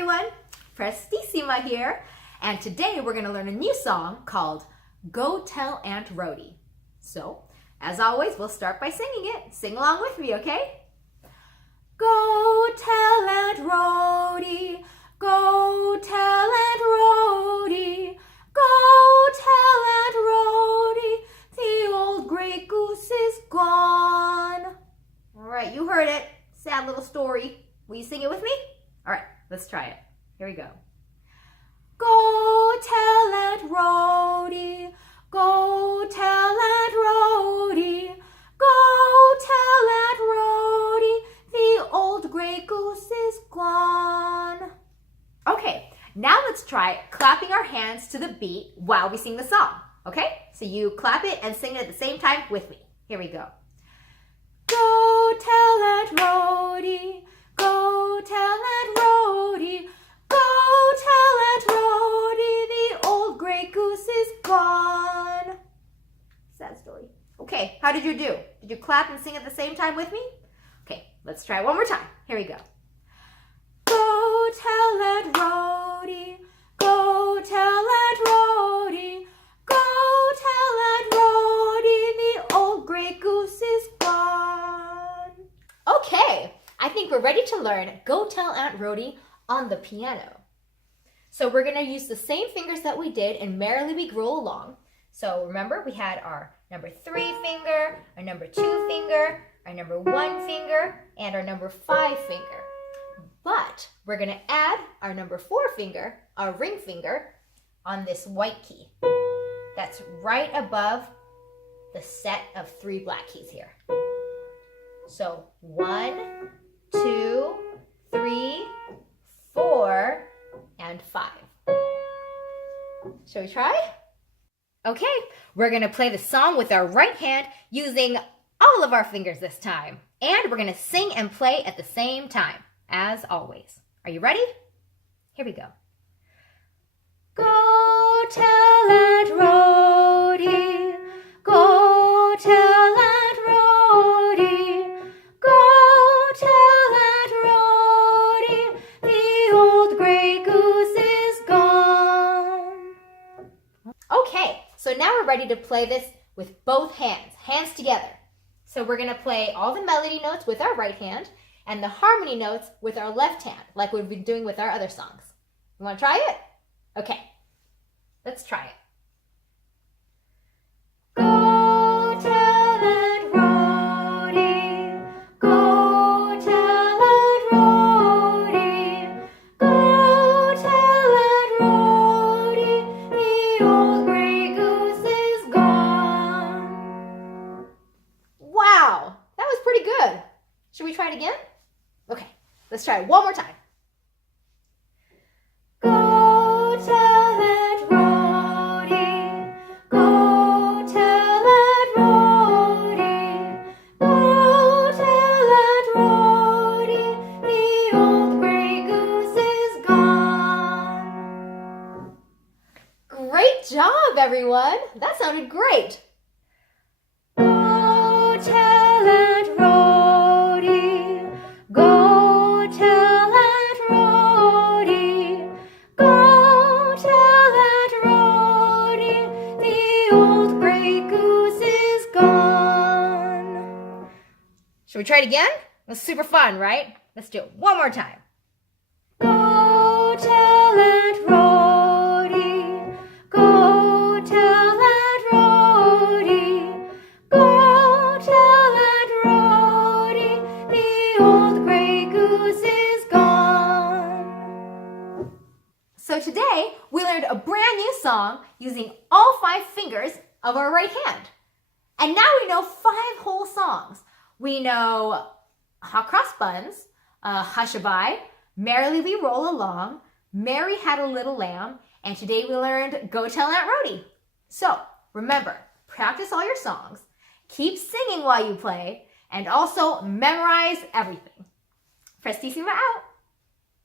everyone, Prestissima here, and today we're going to learn a new song called Go Tell Aunt Rhody. So, as always, we'll start by singing it. Sing along with me, okay? Go tell Aunt Rhody, go tell Aunt Rhody, go tell Aunt Rhody, the old gray goose is gone. All right, you heard it. Sad little story. Will you sing it with me? All right, let's try it. Here we go. Go tell Aunt Rhody, go tell Aunt Rhody, go tell Aunt Rhody, the old gray goose is gone. Okay, now let's try clapping our hands to the beat while we sing the song. Okay, so you clap it and sing it at the same time with me. Here we go. Go tell Aunt Rhody, go tell Aunt Rhody, go tell Aunt Rhody, the old gray goose is gone. Sad story. Okay, how did you do? Did you clap and sing at the same time with me? Okay, let's try it one more time. Here we go. Go tell Aunt Rhody, go tell Aunt Rhody, go tell Aunt Rhody, the old gray goose is gone. Okay, I think we're ready to learn Go Tell Aunt Rhody on the piano. So we're going to use the same fingers that we did in Merrily We Roll Along. So remember, we had our number 3 finger, our number 2 finger, our number 1 finger, and our number 5 finger. But we're going to add our number 4 finger, our ring finger, on this white key. That's right above the set of 3 black keys here. So 1, 2, 3, 4, and 5. Shall we try? Okay, we're going to play the song with our right hand using all of our fingers this time. And we're going to sing and play at the same time, as always. Are you ready? Here we go. Go tell Aunt Rhody, go tell Aunt Rhody, go tell Aunt Rhody, the old gray goose is gone. Okay, so now we're ready to play this with both hands, hands together. So we're going to play all the melody notes with our right hand and the harmony notes with our left hand, like we've been doing with our other songs. You want to try it? Okay, let's try it. Go tell Aunt Rhody, go tell Aunt Rhody, go tell Aunt Rhody, the old gray goose is gone. Wow, that was pretty good. Should we try it again? Okay, let's try it one more time. Go tell Aunt Rhody, go tell Aunt Rhody, go tell Aunt Rhody, the old gray goose is gone. Great job, everyone. That sounded great. Go tell Aunt Rhody, go tell Aunt Rhody, go tell Aunt Rhody, the old gray goose is gone. Should we try it again? It was super fun, right? Let's do it one more time. Go tell Aunt Rhody, go tell Aunt Rhody, go tell Aunt Rhody, the old gray goose is gone. So today, we learned a brand new song using all 5 fingers of our right hand. And now we know 5 whole songs. We know Hot Cross Buns, Hush-a-Bye, Merrily We Roll Along, Mary Had a Little Lamb, and today we learned Go Tell Aunt Rhody. So remember, practice all your songs, keep singing while you play, and also memorize everything. Prestissima out.